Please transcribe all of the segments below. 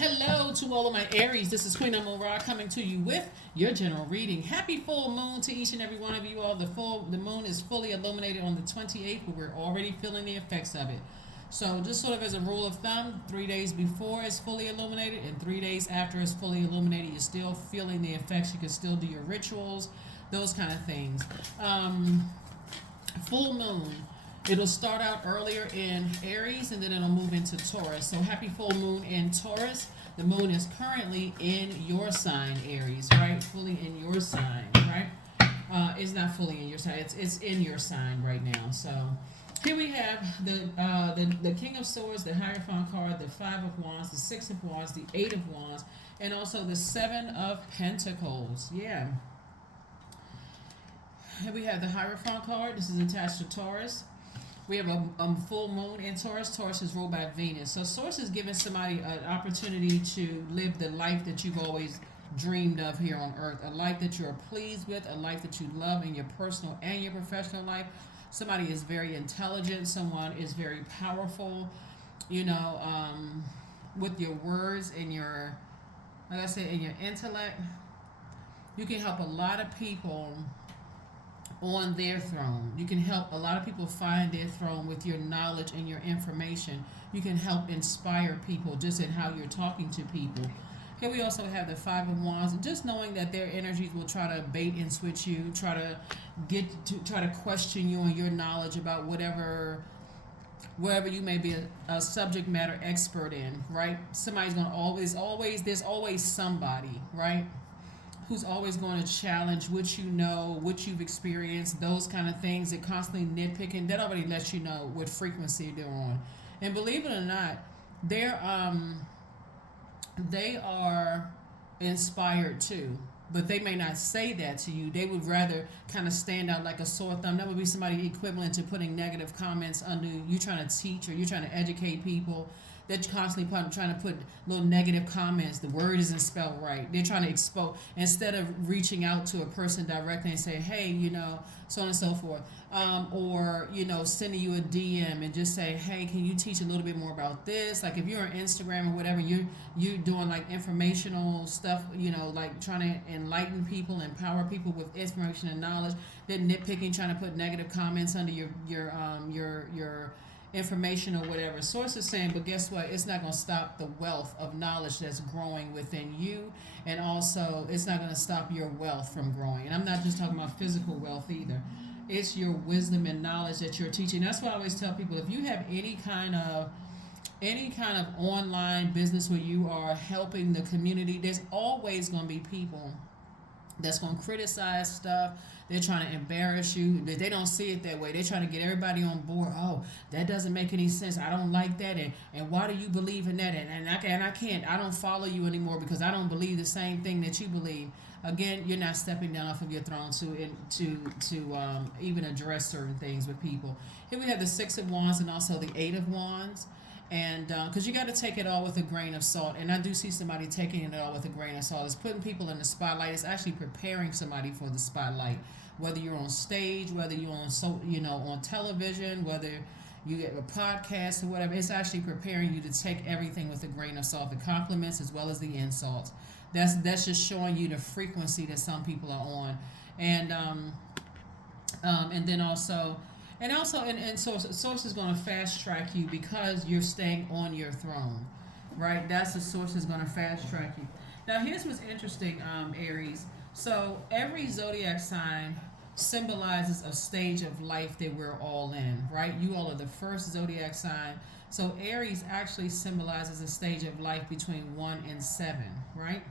Hello to all of my Aries. This is Queen Amun Ra coming to you with your general reading. Happy full moon to each and every one of you all. The moon is fully illuminated on the 28th, but we're already feeling the effects of it. So just sort of as a rule of thumb, 3 days before it's fully illuminated and 3 days after it's fully illuminated, you're still feeling the effects. You can still do your rituals, those kind of things. Full moon. It'll start out earlier in Aries and then it'll move into Taurus. So happy full moon in Taurus. The moon is currently in your sign, Aries, right? Fully in your sign, right? It's not fully in your sign. It's in your sign right now. So here we have the King of Swords, the Hierophant card, the Five of Wands, the Six of Wands, the Eight of Wands, and also the Seven of Pentacles. Yeah. Here we have the Hierophant card. This is attached to Taurus. We have a full moon in Taurus. Taurus is ruled by Venus. So Taurus is giving somebody an opportunity to live the life that you've always dreamed of here on earth. A life that you're pleased with, a life that you love in your personal and your professional life. Somebody is very intelligent. Someone is very powerful, with your words and your, like I said, in your intellect. You can help a lot of people on their throne. You can help a lot of people find their throne with your knowledge and your information. You can help inspire people just in how you're talking to people. Here we also have the Five of Wands, and just knowing that their energies will try to bait and switch you, try to question you on your knowledge about wherever you may be a subject matter expert in, right? Somebody's gonna there's always somebody, right? Who's always going to challenge what you know, what you've experienced, those kind of things. They're constantly nitpicking. That already lets you know what frequency they're on. And believe it or not, they are inspired too. But they may not say that to you. They would rather kind of stand out like a sore thumb. That would be somebody equivalent to putting negative comments under you trying to teach or you're trying to educate people. They're constantly trying to put little negative comments. The word isn't spelled right. They're trying to expose, instead of reaching out to a person directly and say, hey, so on and so forth. Or, sending you a DM and just say, hey, can you teach a little bit more about this? Like if you're on Instagram or whatever, you're doing like informational stuff, like trying to enlighten people, empower people with information and knowledge. They're nitpicking, trying to put negative comments under your information or whatever. Source is saying, but guess what? It's not going to stop the wealth of knowledge that's growing within you, and also it's not going to stop your wealth from growing. And I'm not just talking about physical wealth either. It's your wisdom and knowledge that you're teaching. That's why I always tell people, if you have any kind of online business where you are helping the community, there's always going to be people that's going to criticize stuff. They're trying to embarrass you. They don't see it that way. They're trying to get everybody on board. Oh, that doesn't make any sense. I don't like that. And why do you believe in that? And I can't. I don't follow you anymore because I don't believe the same thing that you believe. Again, you're not stepping down off of your throne to even address certain things with people. Here we have the Six of Wands and also the Eight of Wands. And because you got to take it all with a grain of salt, and I do see somebody taking it all with a grain of salt. It's putting people in the spotlight. It's actually preparing somebody for the spotlight. Whether you're on stage, whether you're on television, whether you get a podcast or whatever, it's actually preparing you to take everything with a grain of salt. The compliments as well as the insults. That's just showing you the frequency that some people are on, and then also. And so source is going to fast track you because you're staying on your throne, right? That's the source is going to fast track you. Now, here's what's interesting, Aries. So every zodiac sign symbolizes a stage of life that we're all in, right? You all are the first zodiac sign. So Aries actually symbolizes a stage of life between 1 and 7, right?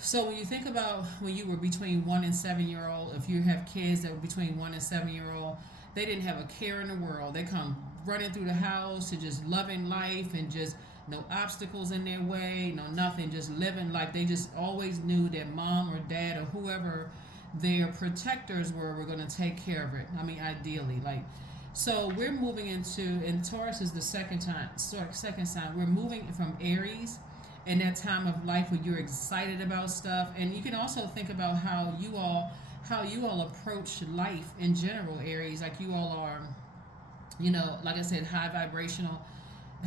So when you think about when you were between 1 and 7-year-old, if you have kids that were between 1 and 7-year-old, they didn't have a care in the world. They come running through the house to just loving life and just no obstacles in their way, no nothing, just living life. They just always knew that mom or dad or whoever their protectors were going to take care of it. I mean, ideally, so we're moving into, and Taurus is the second sign. We're moving from Aries in that time of life where you're excited about stuff, and you can also think about how you all approach life in general, Aries. Like you all are, like I said, high vibrational,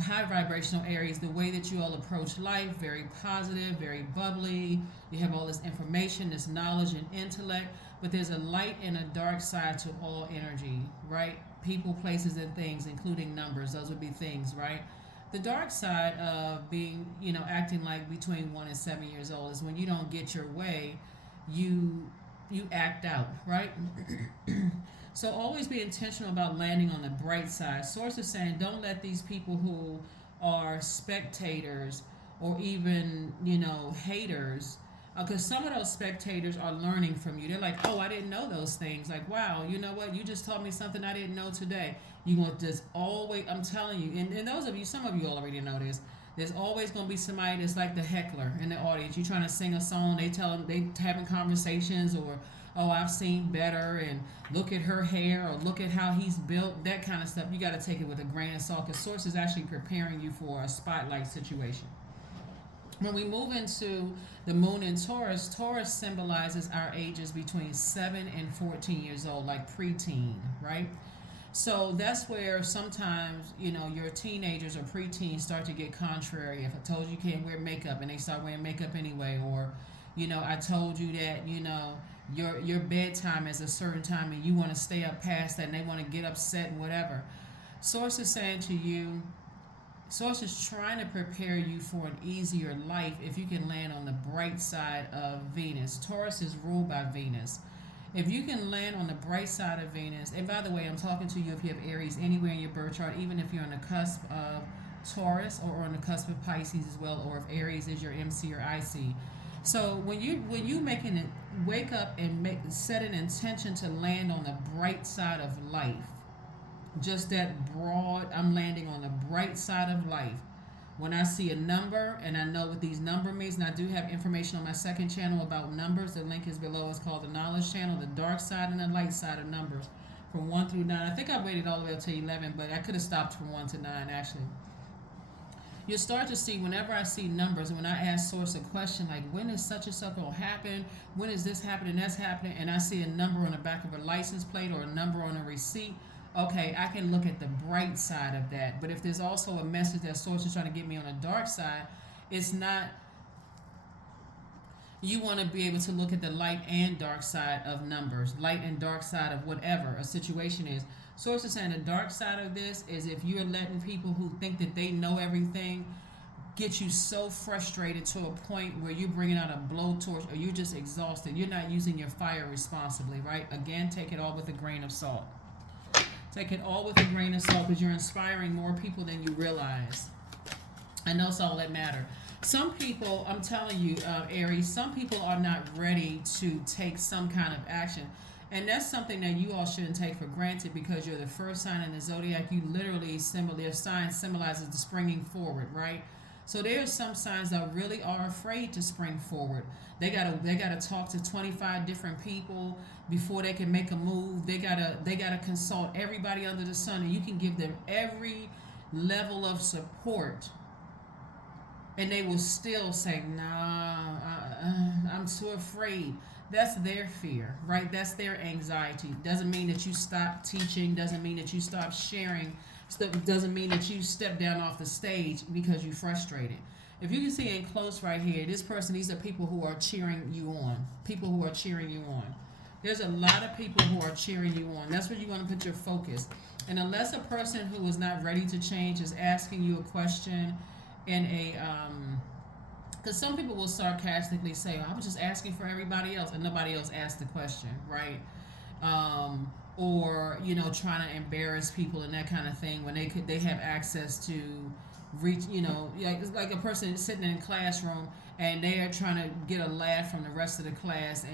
high vibrational Aries, the way that you all approach life, very positive, very bubbly. You have all this information, this knowledge and intellect, but there's a light and a dark side to all energy, right? People, places, and things, including numbers. Those would be things, right? The dark side of being, acting like between 1 and 7 years old is when you don't get your way, you act out, right? So always be intentional about landing on the bright side. Source is saying don't let these people who are spectators or even, haters, because some of those spectators are learning from you. They're like, oh, I didn't know those things. Like, wow, you know what? You just taught me something I didn't know today. You going to just always, I'm telling you, and those of you, some of you already know this, there's always going to be somebody that's like the heckler in the audience. You trying to sing a song, they tell them, they having conversations, or oh, I've seen better, and look at her hair, or look at how he's built, that kind of stuff. You got to take it with a grain of salt, because Source is actually preparing you for a spotlight situation. When we move into the moon in Taurus, Taurus symbolizes our ages between 7 and 14 years old, like preteen, right? So that's where sometimes, your teenagers or preteens start to get contrary. If I told you can't wear makeup and they start wearing makeup anyway, or, I told you that, your bedtime is a certain time and you want to stay up past that and they want to get upset and whatever. Source is saying to you, Source is trying to prepare you for an easier life if you can land on the bright side of Venus. Taurus is ruled by Venus. If you can land on the bright side of Venus, and by the way, I'm talking to you if you have Aries anywhere in your birth chart, even if you're on the cusp of Taurus or on the cusp of Pisces as well, or if Aries is your MC or IC. So when you making it, wake up and set an intention to land on the bright side of life. Just that broad, I'm landing on the bright side of life. When I see a number and I know what these number means, and I do have information on my second channel about numbers, the link is below. It's called the Knowledge Channel, the dark side and the light side of numbers from 1 through 9. I think I waited all the way up to 11, but I could have stopped from 1 to 9 actually. You'll start to see whenever I see numbers, and when I ask Source a question like, when is such and such going to happen? When is this happening? That's happening. And I see a number on the back of a license plate or a number on a receipt. Okay, I can look at the bright side of that. But if there's also a message that Source is trying to get me on the dark side, it's not. You want to be able to look at the light and dark side of numbers, light and dark side of whatever a situation is. Source is saying the dark side of this is if you're letting people who think that they know everything get you so frustrated to a point where you're bringing out a blowtorch or you're just exhausted. You're not using your fire responsibly, right? Again, take it all with a grain of salt. Take it all with a grain of salt because you're inspiring more people than you realize. And that's all that matters. Some people, I'm telling you, Aries, some people are not ready to take some kind of action. And that's something that you all shouldn't take for granted because you're the first sign in the Zodiac. You literally, their sign symbolizes the springing forward, right? So there are some signs that really are afraid to spring forward. They gotta talk to 25 different people before they can make a move. They gotta consult everybody under the sun, and you can give them every level of support, and they will still say, "Nah, I'm too afraid." That's their fear, right? That's their anxiety. Doesn't mean that you stop teaching. Doesn't mean that you stop sharing. Doesn't mean that you step down off the stage because you're frustrated. If you can see in close right here, this person, these are people who are cheering you on. People who are cheering you on. There's a lot of people who are cheering you on. That's where you want to put your focus. And unless a person who is not ready to change is asking you a question in a because some people will sarcastically say, I was just asking for everybody else, and nobody else asked the question, right? Or trying to embarrass people and that kind of thing when they have access to reach, it's like a person sitting in a classroom and they are trying to get a laugh from the rest of the class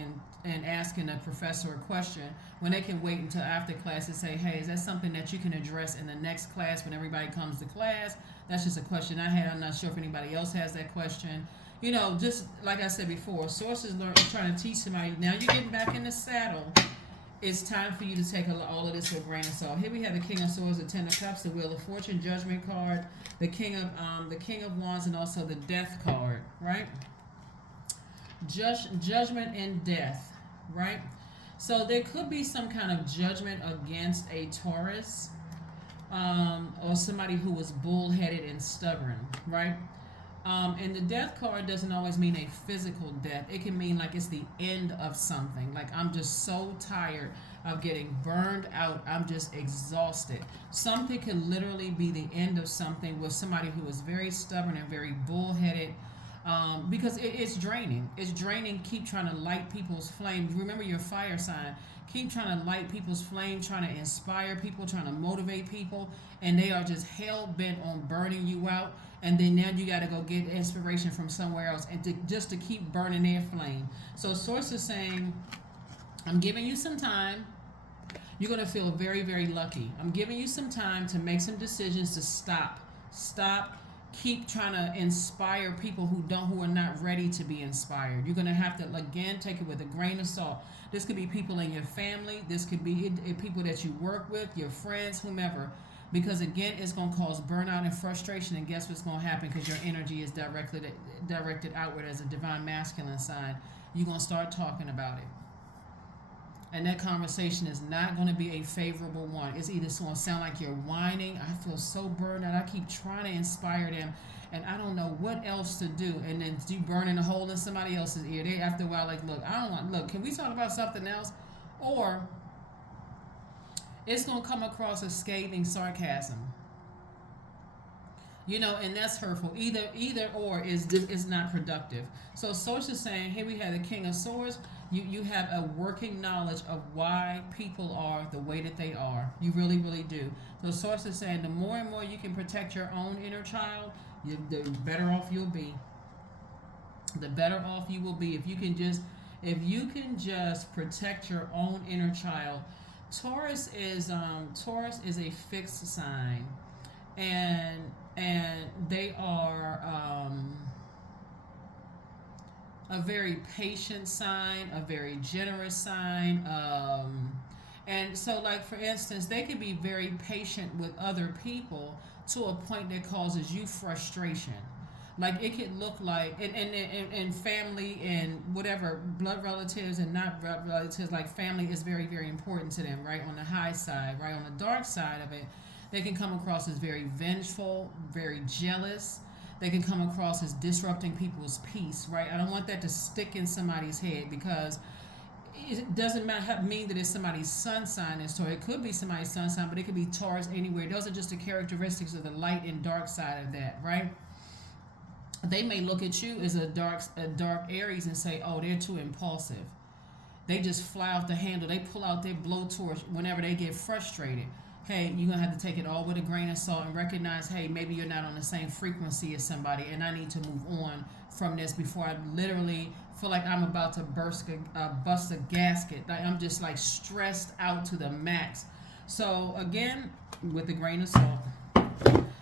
and asking a professor a question when they can wait until after class and say, hey, is that something that you can address in the next class when everybody comes to class? That's just a question I had. I'm not sure if anybody else has that question. Just like I said before, sources trying to teach somebody. Now you're getting back in the saddle. It's time for you to take all of this with a grain of salt. Here we have the King of Swords, the Ten of Cups, the Wheel of Fortune, Judgment card, the King of Wands, and also the Death card, right? Judgment and death, right? So there could be some kind of judgment against a Taurus. or somebody who was bullheaded and stubborn, right? And the death card doesn't always mean a physical death. It can mean like it's the end of something. Like I'm just so tired of getting burned out. I'm just exhausted. Something can literally be the end of something with somebody who is very stubborn and very bullheaded. Because it's draining. It's draining. Keep trying to light people's flames. Remember your fire sign. Keep trying to light people's flame, trying to inspire people, trying to motivate people, and they are just hell bent on burning you out. And then now you got to go get inspiration from somewhere else, and just to keep burning their flame. So Source is saying, I'm giving you some time. You're gonna feel very, very lucky. I'm giving you some time to make some decisions to stop. Keep trying to inspire people who are not ready to be inspired. You're gonna have to again take it with a grain of salt. This could be people in your family. This could be people that you work with, your friends, whomever. Because again, it's gonna cause burnout and frustration. And guess what's gonna happen? Because your energy is directed outward as a divine masculine sign. You're gonna start talking about it. And that conversation is not going to be a favorable one. It's either going to sound like you're whining. I feel so burned out. I keep trying to inspire them, and I don't know what else to do. And then you burning a hole in somebody else's ear. They after a while like, look, I don't want. Look, can we talk about something else? Or it's going to come across as scathing sarcasm. And that's hurtful. Either or is not productive. So Source is saying, here we have the King of Swords. You have a working knowledge of why people are the way that they are. You really, really do. So Source is saying the more and more you can protect your own inner child, the better off you'll be. The better off you will be if you can just protect your own inner child. Taurus is a fixed sign, and they are a very patient sign, a very generous sign. And so, like, for instance, they can be very patient with other people to a point that causes you frustration. Like, it could look like, in family and whatever, blood relatives and not blood relatives, like, family is very, very important to them, right? On the high side, right? On the dark side of it, they can come across as very vengeful, very jealous. They can come across as disrupting people's peace, right? I don't want that to stick in somebody's head, because it doesn't mean that it's somebody's sun sign is Taurus. It could be somebody's sun sign, but it could be Taurus anywhere. Those are just the characteristics of the light and dark side of that, right? They may look at you as a dark Aries and say, oh, they're too impulsive. They just fly off the handle. They pull out their blowtorch whenever they get frustrated. Hey, you're going to have to take it all with a grain of salt and recognize, hey, maybe you're not on the same frequency as somebody, and I need to move on from this before I literally feel like I'm about to bust a gasket. Like, I'm just like stressed out to the max. So again, with a grain of salt.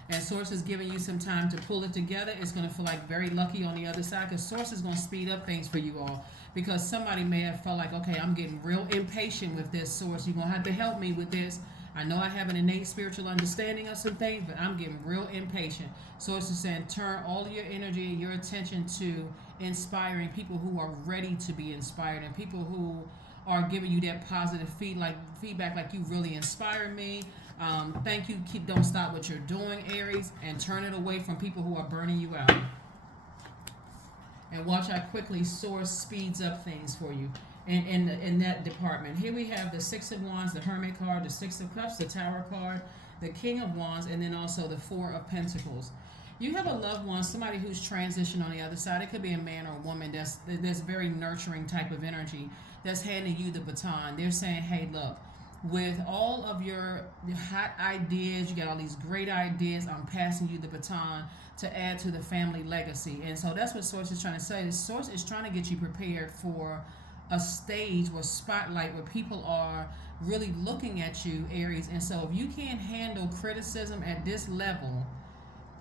And Source is giving you some time to pull it together. It's going to feel like very lucky on the other side, because Source is going to speed up things for you all. Because somebody may have felt like, okay, I'm getting real impatient with this, Source. You're going to have to help me with this. I know I have an innate spiritual understanding of some things, but I'm getting real impatient. So it's just saying, turn all of your energy and your attention to inspiring people who are ready to be inspired, and people who are giving you that positive feedback, like, you really inspire me. Thank you. Don't stop what you're doing, Aries, and turn it away from people who are burning you out. And watch how quickly Source speeds up things for you. In that department. Here we have the Six of Wands, the Hermit card, the Six of Cups, the Tower card, the King of Wands, and then also the Four of Pentacles. You have a loved one, somebody who's transitioned on the other side. It could be a man or a woman that's very nurturing type of energy, that's handing you the baton. They're saying, hey, look, with all of your hot ideas, you got all these great ideas, I'm passing you the baton to add to the family legacy. And so that's what Source is trying to say. The Source is trying to get you prepared for a stage or spotlight where people are really looking at you, Aries. And so if you can't handle criticism at this level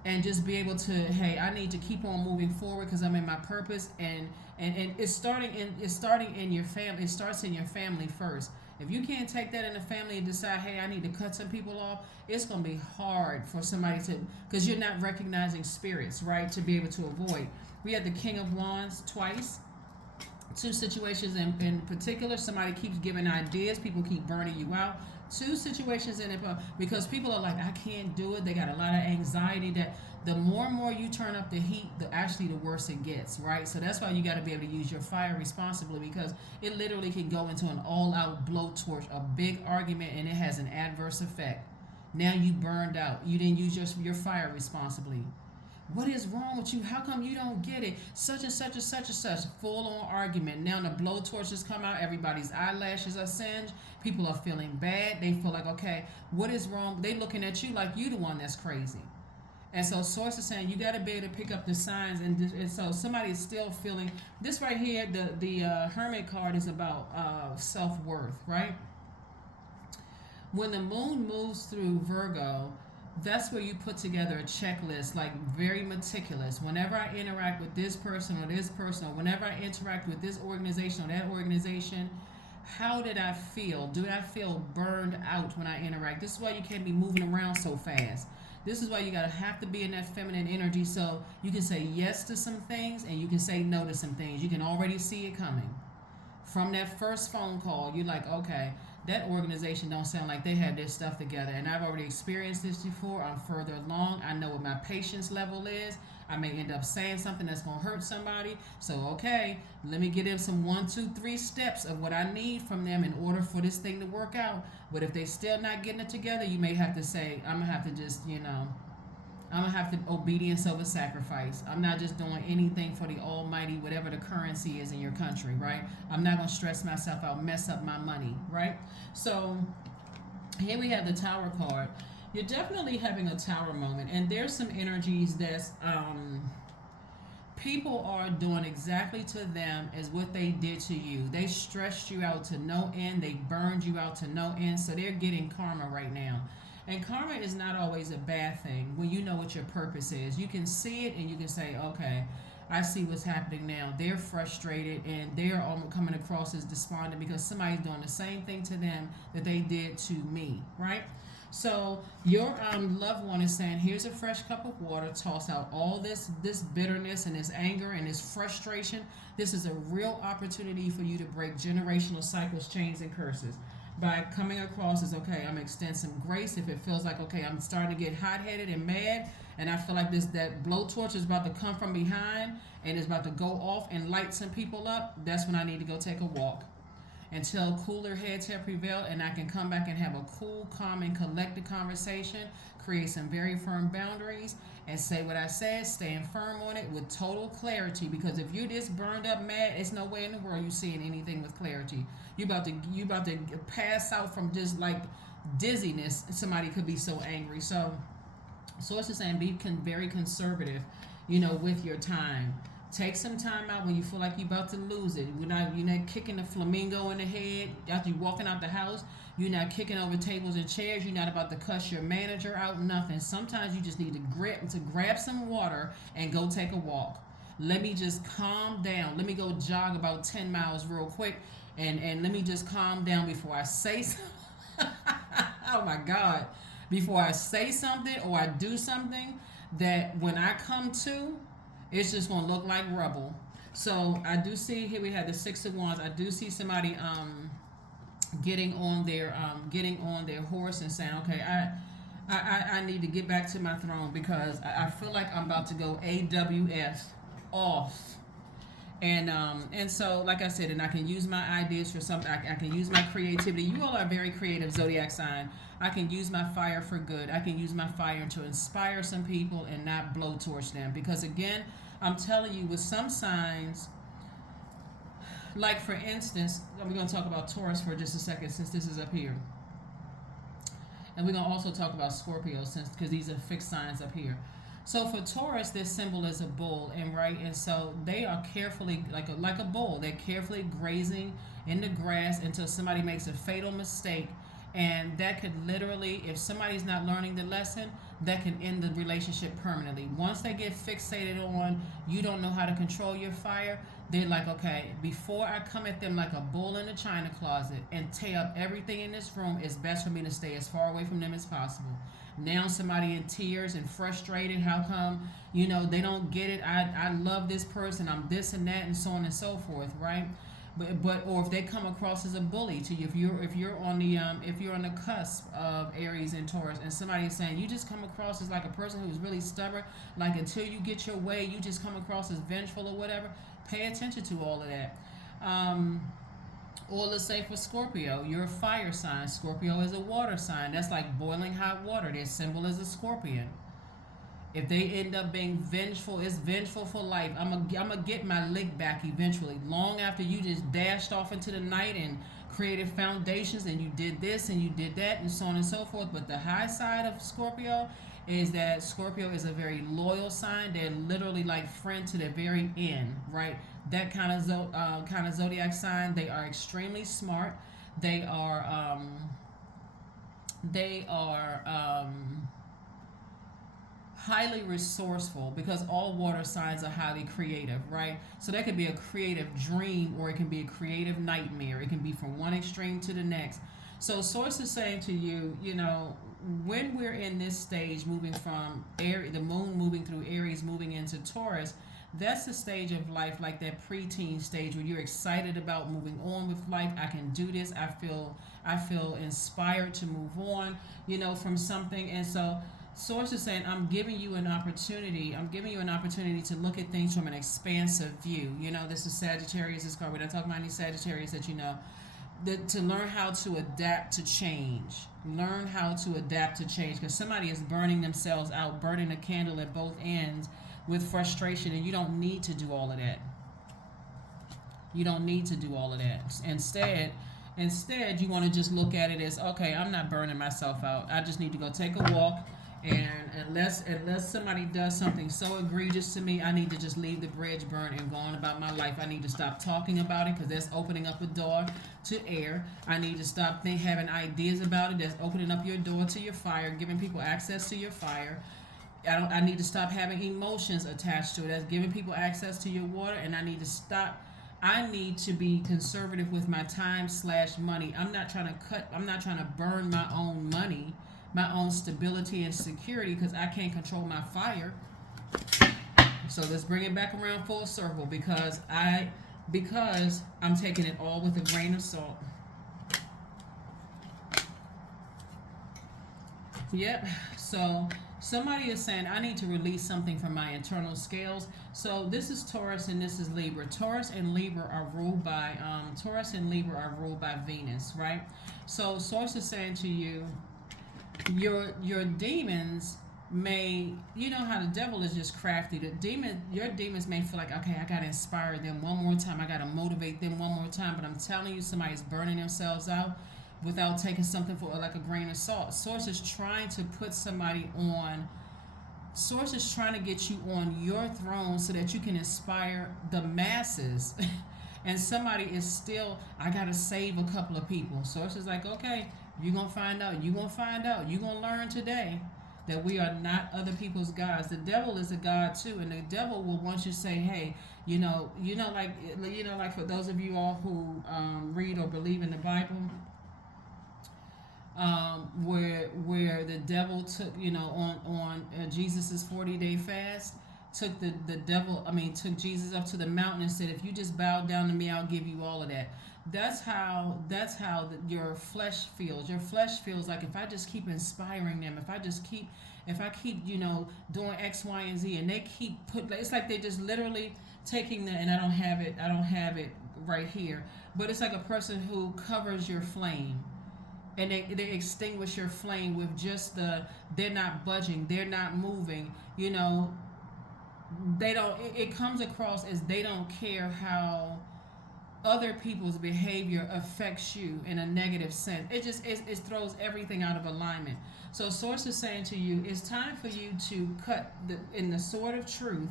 and just be able to, hey, I need to keep on moving forward because I'm in my purpose, and it's starting in your family. It starts in your family first. If you can't take that in the family and decide, hey, I need to cut some people off, it's going to be hard for somebody to, because you're not recognizing spirits, right, to be able to avoid. We had the King of Wands twice. Two situations in particular, somebody keeps giving ideas, people keep burning you out. Two situations in it, because people are like, I can't do it. They got a lot of anxiety. That the more and more you turn up the heat, the worse it gets, right? So that's why you got to be able to use your fire responsibly, because it literally can go into an all-out blowtorch, a big argument, and it has an adverse effect. Now you burned out. You didn't use your fire responsibly. What is wrong with you? How come you don't get it? Such and such and such and such. Full on argument. Now the blowtorches come out. Everybody's eyelashes are singed. People are feeling bad. They feel like, okay, what is wrong? They looking at you like you the one that's crazy. And so Source is saying you got to be able to pick up the signs. And so somebody is still feeling this right here. The Hermit card is about self-worth, right? When the moon moves through Virgo, that's where you put together a checklist, like very meticulous. Whenever I interact with this person or this person, or whenever I interact with this organization or that organization, how did I feel? Do I feel burned out when I interact? This is why you can't be moving around so fast. This is why you gotta have to be in that feminine energy, so you can say yes to some things and you can say no to some things. You can already see it coming. From that first phone call, you're like, okay, that organization don't sound like they had their stuff together, and I've already experienced this before. I'm further along. I know what my patience level is. I may end up saying something that's going to hurt somebody. So, okay, let me get them some 1, 2, 3 steps of what I need from them in order for this thing to work out. But if they still not getting it together, you may have to say, I'm going to have to just, I'm going to have to obedience over sacrifice. I'm not just doing anything for the almighty, whatever the currency is in your country, right? I'm not going to stress myself out, mess up my money, right? So here we have the Tower card. You're definitely having a Tower moment, and there's some energies that's people are doing exactly to them as what they did to you. They stressed you out to no end. They burned you out to no end. So they're getting karma right now. And karma is not always a bad thing when you know what your purpose is. You can see it and you can say, okay, I see what's happening now. They're frustrated and they're coming across as despondent because somebody's doing the same thing to them that they did to me, right? So your loved one is saying, here's a fresh cup of water. Toss out all this bitterness and this anger and this frustration. This is a real opportunity for you to break generational cycles, chains, and curses. By coming across as, okay, I'm extend some grace. If it feels like, okay, I'm starting to get hot-headed and mad, and I feel like that blowtorch is about to come from behind and is about to go off and light some people up, that's when I need to go take a walk until cooler heads have prevailed and I can come back and have a cool, calm, and collected conversation, create some very firm boundaries, and say what I said, staying firm on it with total clarity. Because if you're this burned up mad, it's no way in the world you seeing anything with clarity. You about to pass out from just like dizziness. Somebody could be so angry. So it's just saying be very conservative, with your time. Take some time out when you feel like you're about to lose it. You're not kicking the flamingo in the head after you walking out the house. You're not kicking over tables and chairs. You're not about to cuss your manager out. Nothing. Sometimes you just need to grab some water and go take a walk. Let me just calm down. Let me go jog about 10 miles real quick, and let me just calm down before I say something. Oh my God. Before I say something or I do something that when I come to, it's just going to look like rubble. So I do see here we have the 6 of Wands. I do see somebody getting on their horse and saying, okay, I need to get back to my throne because I feel like I'm about to go AWS off. And so, like I said, and I can use my ideas for something. I can use my creativity. You all are a very creative zodiac sign. I can use my fire for good. I can use my fire to inspire some people and not blowtorch them. Because again, I'm telling you, with some signs, like for instance, we're going to talk about Taurus for just a second since this is up here. And we're going to also talk about Scorpio because these are fixed signs up here. So for Taurus, this symbol is a bull, and so they are carefully, like a bull, they're carefully grazing in the grass until somebody makes a fatal mistake. And that could literally, if somebody's not learning the lesson, that can end the relationship permanently. Once they get fixated on, you don't know how to control your fire, they're like, okay, before I come at them like a bull in a china closet and tear up everything in this room, it's best for me to stay as far away from them as possible. Now somebody in tears and frustrated, how come, they don't get it, I love this person, I'm this and that, and so on and so forth, right? But or if they come across as a bully to you, if you're on the cusp of Aries and Taurus, and somebody is saying you just come across as like a person who's really stubborn, like until you get your way, you just come across as vengeful or whatever. Pay attention to all of that. Or let's say for Scorpio, you're a fire sign. Scorpio is a water sign. That's like boiling hot water. Their symbol is a scorpion. If they end up being vengeful, it's vengeful for life. I'm gonna get my lick back eventually. Long after you just dashed off into the night and created foundations and you did this and you did that and so on and so forth. But the high side of Scorpio is that Scorpio is a very loyal sign. They're literally like friend to the very end, right? That kind of zodiac sign. They are extremely smart. They are they are highly resourceful, because all water signs are highly creative, right? So that could be a creative dream or it can be a creative nightmare. It can be from one extreme to the next. So source is saying to you, you know, when we're in this stage moving from Aries, the moon moving through Aries, moving into Taurus, that's the stage of life, like that preteen stage where you're excited about moving on with life. I can do this. I feel inspired to move on, you know, from something. And so source is saying, I'm giving you an opportunity. I'm giving you an opportunity to look at things from an expansive view. You know, this is Sagittarius, this card. We're not talking about any Sagittarius that you know. To learn how to adapt to change. Learn how to adapt to change. Because somebody is burning themselves out, burning a candle at both ends with frustration, and you don't need to do all of that. You don't need to do all of that. Instead, you want to just look at it as, okay, I'm not burning myself out. I just need to go take a walk. And unless somebody does something so egregious to me, I need to just leave the bridge burn and go on about my life. I need to stop talking about it, because that's opening up a door to air. I need to stop having ideas about it. That's opening up your door to your fire, giving people access to your fire. I need to stop having emotions attached to it. That's giving people access to your water. And I need to stop. I need to be conservative with my time/money. I'm not trying to burn my own money, my own stability and security, because I can't control my fire. So let's bring it back around full circle, because I'm taking it all with a grain of salt. Yep. So somebody is saying, I need to release something from my internal scales. So this is Taurus and this is Libra. Taurus and Libra are ruled by Venus, right? So source is saying to you, your demons may, you know how the devil is just crafty. Your demons may feel like, okay, I gotta inspire them one more time. I gotta motivate them one more time. But I'm telling you, somebody's burning themselves out without taking something for like a grain of salt. Source is trying to put somebody on. Source is trying to get you on your throne so that you can inspire the masses. And somebody is still, I gotta save a couple of people. Source is like, okay, you're gonna find out. You're gonna learn today that we are not other people's gods. The devil is a god too, and the devil will want you to say, hey, like for those of you all who read or believe in the Bible, where the devil took, on Jesus's 40-day fast, took took Jesus up to the mountain and said, if you just bow down to me, I'll give you all of that. That's how your flesh feels. Your flesh feels like, if I just keep inspiring them, if I keep doing X, Y, and Z, and they keep it's like they're just literally taking and I don't have it right here, but it's like a person who covers your flame, and they extinguish your flame with just they're not budging, they're not moving, they don't, it comes across as they don't care how other people's behavior affects you in a negative sense. It throws everything out of alignment. So source is saying to you, it's time for you to cut in the sword of truth,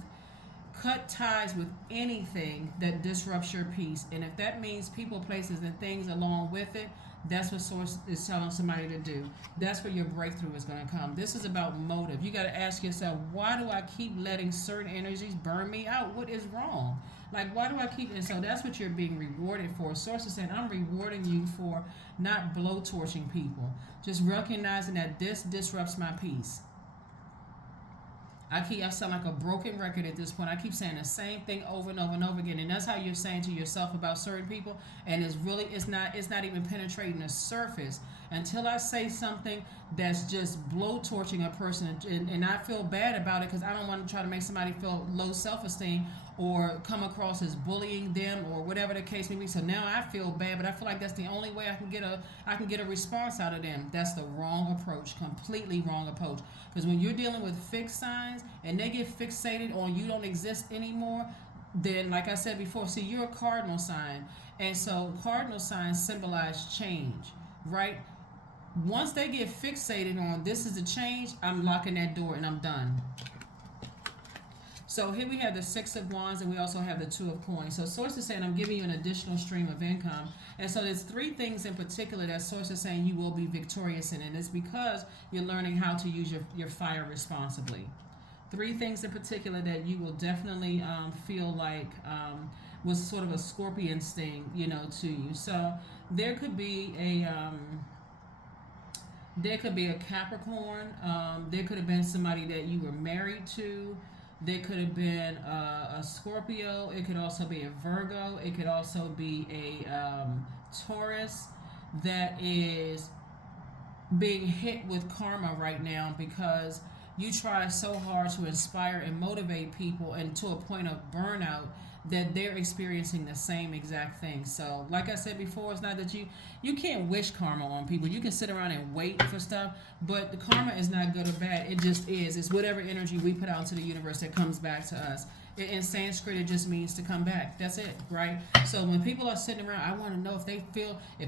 cut ties with anything that disrupts your peace. And if that means people, places, and things along with it, that's what source is telling somebody to do. That's where your breakthrough is going to come. This is about motive. You got to ask yourself, why do I keep letting certain energies burn me out? What is wrong? Like, why do I keep? And so that's what you're being rewarded for. Source is saying, I'm rewarding you for not blowtorching people. Just recognizing that this disrupts my peace. I sound like a broken record at this point. I keep saying the same thing over and over and over again, and that's how you're saying to yourself about certain people. And it's not even penetrating the surface until I say something that's just blowtorching a person, and I feel bad about it because I don't want to try to make somebody feel low self-esteem or come across as bullying them or whatever the case may be. So now I feel bad, but I feel like that's the only way I can get a response out of them. That's the wrong approach, completely wrong approach. Because when you're dealing with fixed signs and they get fixated on you don't exist anymore, then like I said before, see, you're a cardinal sign, and so cardinal signs symbolize change, right? Once they get fixated on this is a change, I'm locking that door and I'm done. So here we have the Six of Wands, and we also have the Two of Coins. So Source is saying I'm giving you an additional stream of income. And so there's three things in particular that Source is saying you will be victorious in. And it's because you're learning how to use your fire responsibly. Three things in particular that you will definitely feel like was sort of a scorpion sting, to you. So there could be a Capricorn. There could have been somebody that you were married to. There could have been a Scorpio. It could also be a Virgo. It could also be a Taurus that is being hit with karma right now because you try so hard to inspire and motivate people, and to a point of burnout that they're experiencing the same exact thing. So like I said before, it's not that you can't wish karma on people. You can sit around and wait for stuff, but the karma is not good or bad. It just is. It's whatever energy we put out into the universe that comes back to us. In Sanskrit, it just means to come back. That's it, right? So when people are sitting around, I want to know if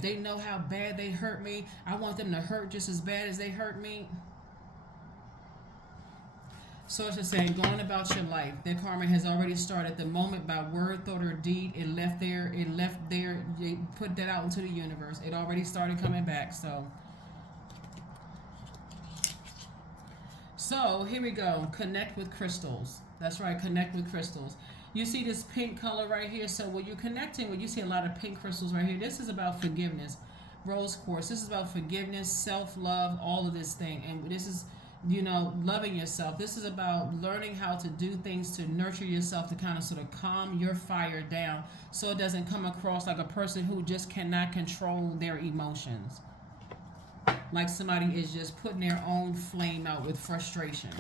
they know how bad they hurt me. I want them to hurt just as bad as they hurt me. Source is saying, going about your life, their karma has already started. The moment by word, thought, or deed, it left there, you put that out into the universe. It already started coming back. So here we go. Connect with crystals. That's right, connect with crystals. You see this pink color right here. So when you're connecting, when you see a lot of pink crystals right here, this is about forgiveness. Rose quartz, this is about forgiveness, self-love, all of this thing. And this is, loving yourself. This is about learning how to do things to nurture yourself, to kind of sort of calm your fire down so it doesn't come across like a person who just cannot control their emotions. Like somebody is just putting their own flame out with frustration.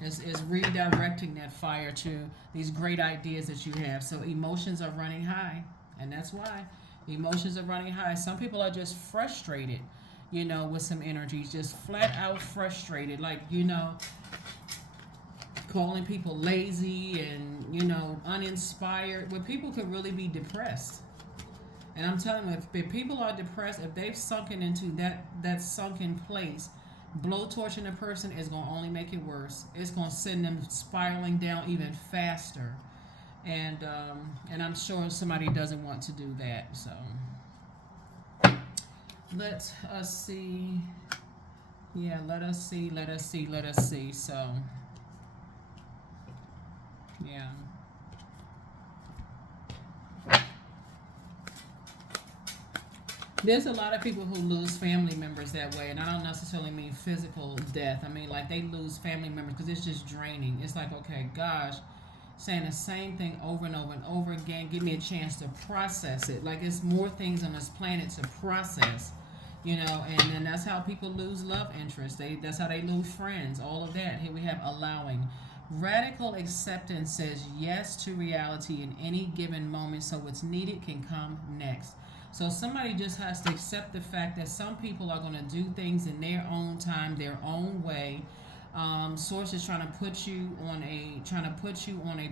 Is redirecting that fire to these great ideas that you have. So emotions are running high, and that's why. Emotions are running high. Some people are just frustrated, with some energies, just flat out frustrated, like, calling people lazy and, uninspired, where people could really be depressed. And I'm telling you, if people are depressed, if they've sunken into that sunken place, blowtorching a person is going to only make it worse. It's going to send them spiraling down even faster. And I'm sure somebody doesn't want to do that, so... Let us see. Yeah, let us see. So, yeah. There's a lot of people who lose family members that way, and I don't necessarily mean physical death. I mean, like, they lose family members because it's just draining. It's like, okay, gosh, saying the same thing over and over and over again. Give me a chance to process it. Like, it's more things on this planet to process. And then that's how people lose love interest. That's how they lose friends, all of that. Here we have allowing. Radical acceptance says yes to reality in any given moment, so what's needed can come next. So somebody just has to accept the fact that some people are going to do things in their own time, their own way. Source is trying to put you on a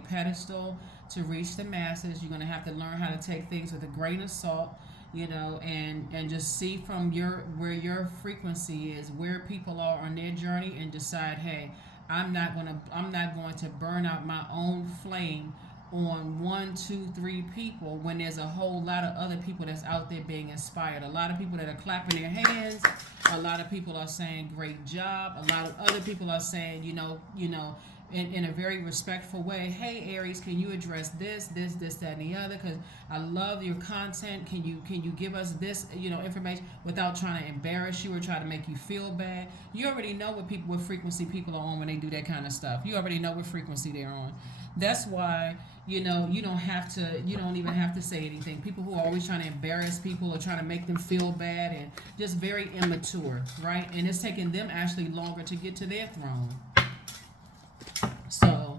pedestal to reach the masses. You're going to have to learn how to take things with a grain of salt. And just see from where your frequency is, where people are on their journey, and decide, hey, I'm not going to burn out my own flame on 1, 2, 3 people when there's a whole lot of other people that's out there being inspired. A lot of people that are clapping their hands. A lot of people are saying great job. A lot of other people are saying, in a very respectful way. Hey Aries, can you address this, that, and the other? Because I love your content. Can you give us this, information without trying to embarrass you or try to make you feel bad? You already know what frequency people are on when they do that kind of stuff. You already know what frequency they're on. That's why you don't even have to say anything. People who are always trying to embarrass people or trying to make them feel bad and just very immature, right? And it's taking them actually longer to get to their throne. So,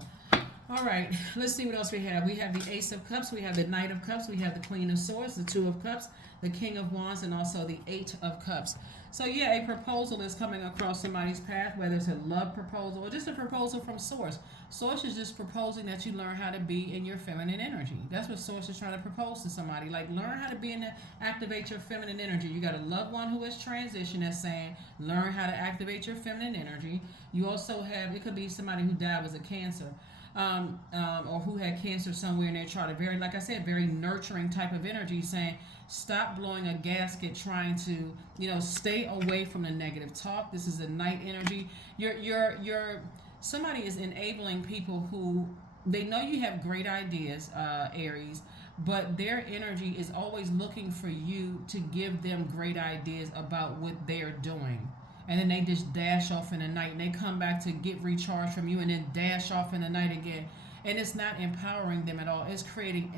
all right, let's see what else we have. We have the Ace of Cups, we have the Knight of Cups, we have the Queen of Swords, the Two of Cups, the King of Wands, and also the Eight of Cups. So yeah, a proposal is coming across somebody's path, whether it's a love proposal or just a proposal from Source. Source is just proposing that you learn how to be in your feminine energy. That's what Source is trying to propose to somebody. Like, learn how to activate your feminine energy. You got a loved one who has transitioned that's saying, learn how to activate your feminine energy. You also have, it could be somebody who died was a cancer. Or who had cancer somewhere in their chart. A very, like I said, very nurturing type of energy, saying, stop blowing a gasket, trying to, stay away from the negative talk. This is a Knight energy. You're somebody is enabling people who, they know you have great ideas, Aries, but their energy is always looking for you to give them great ideas about what they're doing. And then they just dash off in the night, and they come back to get recharged from you, and then dash off in the night again. And it's not empowering them at all. It's creating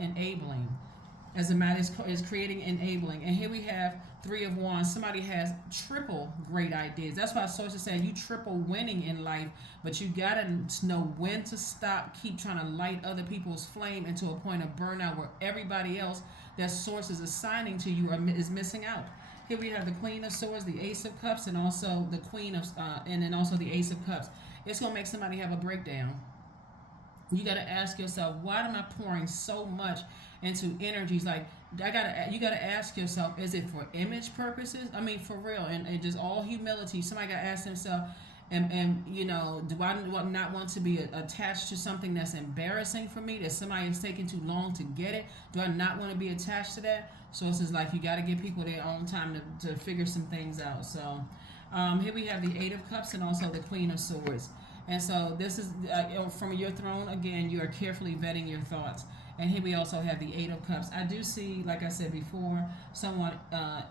enabling. As a matter, it's creating enabling. And here we have Three of Wands. Somebody has triple great ideas. That's why Source is saying you triple winning in life, but you gotta know when to stop. Keep trying to light other people's flame into a point of burnout where everybody else that Source is assigning to you is missing out. Here we have the Queen of Swords, the Ace of Cups, and also the Queen of, and then also the Ace of Cups. It's gonna make somebody have a breakdown. You gotta ask yourself, why am I pouring so much into energies? Like, you gotta ask yourself, is it for image purposes? I mean, for real, and just all humility. Somebody gotta ask themselves, and do I not want to be attached to something that's embarrassing for me, that somebody is taking too long to get it? Do I not want to be attached to that? So it's just like, you got to give people their own time to figure some things out. So here we have the Eight of Cups and also the Queen of Swords. And so this is from your throne, again, you are carefully vetting your thoughts. And here we also have the Eight of Cups. I do see, like I said before, someone,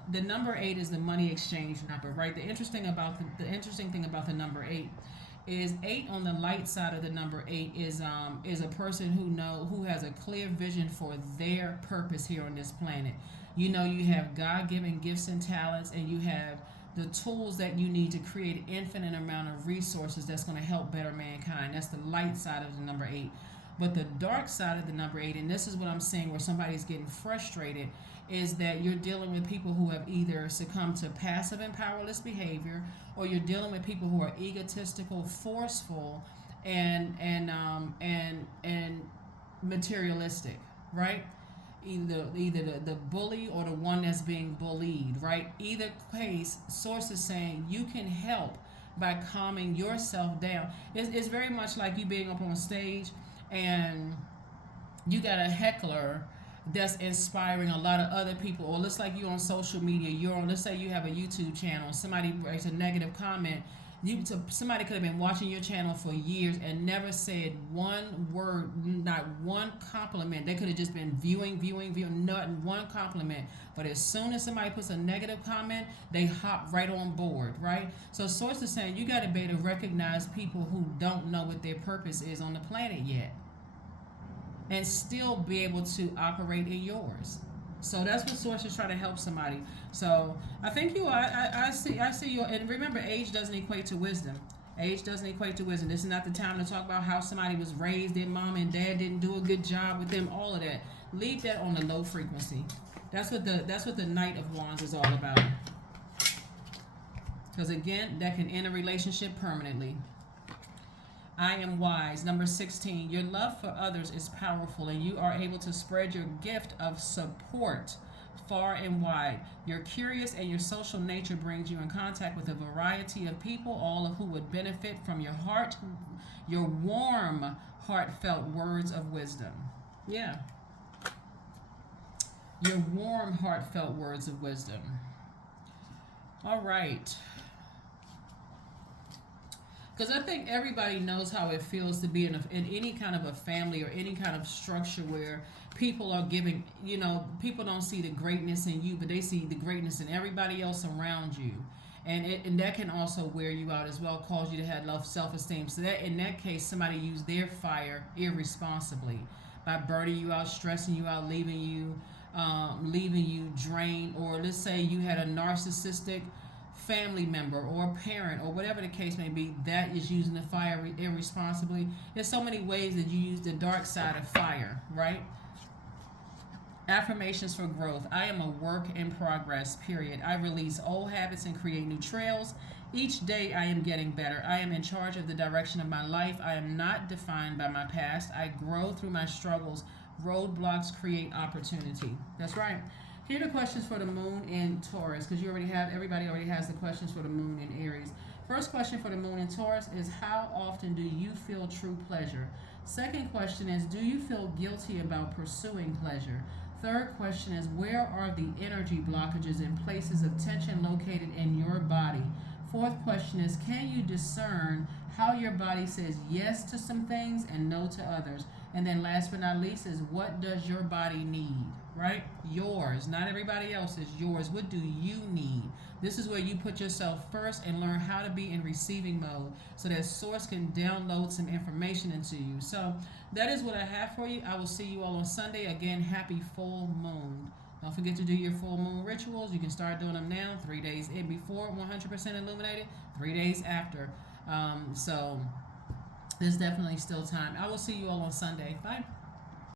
the number 8 is the money exchange number, right? The interesting thing about the number 8 is 8 on the light side of the number 8 is a person who has a clear vision for their purpose here on this planet. You have God-given gifts and talents, and you have the tools that you need to create an infinite amount of resources that's going to help better mankind. That's the light side of the number 8. But the dark side of the number 8, and this is what I'm saying where somebody's getting frustrated, is that you're dealing with people who have either succumbed to passive and powerless behavior, or you're dealing with people who are egotistical, forceful, and materialistic, right? Either the bully or the one that's being bullied, right? Either case, Source is saying you can help by calming yourself down. It's very much like you being up on stage and you got a heckler that's inspiring a lot of other people, or looks like you on social media, let's say you have a YouTube channel, somebody writes a negative comment, somebody could have been watching your channel for years and never said one word, not one compliment. They could have just been viewing, not one compliment. But as soon as somebody puts a negative comment, they hop right on board, right? So Source is saying you got to be able to recognize people who don't know what their purpose is on the planet yet, and still be able to operate in yours. So that's what Source is trying to help somebody. So I think I see you. And remember, age doesn't equate to wisdom. Age doesn't equate to wisdom. This is not the time to talk about how somebody was raised, their mom and dad didn't do a good job with them, all of that. Leave that on the low frequency. That's what the Knight of Wands is all about. Because again, that can end a relationship permanently. I am wise. Number 16, your love for others is powerful, and you are able to spread your gift of support far and wide. You're curious, and your social nature brings you in contact with a variety of people, all of who would benefit from your warm, heartfelt words of wisdom. Yeah. Your warm, heartfelt words of wisdom. All right. Because I think everybody knows how it feels to be in any kind of a family or any kind of structure where people are giving, people don't see the greatness in you, but they see the greatness in everybody else around you. And that can also wear you out as well, cause you to have low self-esteem. So that in that case, somebody used their fire irresponsibly by burning you out, stressing you out, leaving you drained, or let's say you had a narcissistic family member or parent or whatever the case may be that is using the fire irresponsibly. There's so many ways that you use the dark side of fire, right? Affirmations for growth. I am a work in progress, period. I release old habits and create new trails. Each day I am getting better. I am in charge of the direction of my life. I am not defined by my past. I grow through my struggles. Roadblocks create opportunity. That's right. Here are the questions for the moon in Taurus, because everybody already has the questions for the moon in Aries. First question for the moon in Taurus is, how often do you feel true pleasure? Second question is, do you feel guilty about pursuing pleasure? Third question is, where are the energy blockages and places of tension located in your body? Fourth question is, can you discern how your body says yes to some things and no to others? And then last but not least is, what does your body need, right? Yours, not everybody else's, yours. What do you need? This is where you put yourself first and learn how to be in receiving mode so that source can download some information into you. So that is what I have for you. I will see you all on Sunday. Again, happy full moon. Don't forget to do your full moon rituals. You can start doing them now, 3 days in before 100% illuminated, 3 days after. So there's definitely still time. I will see you all on Sunday. Bye.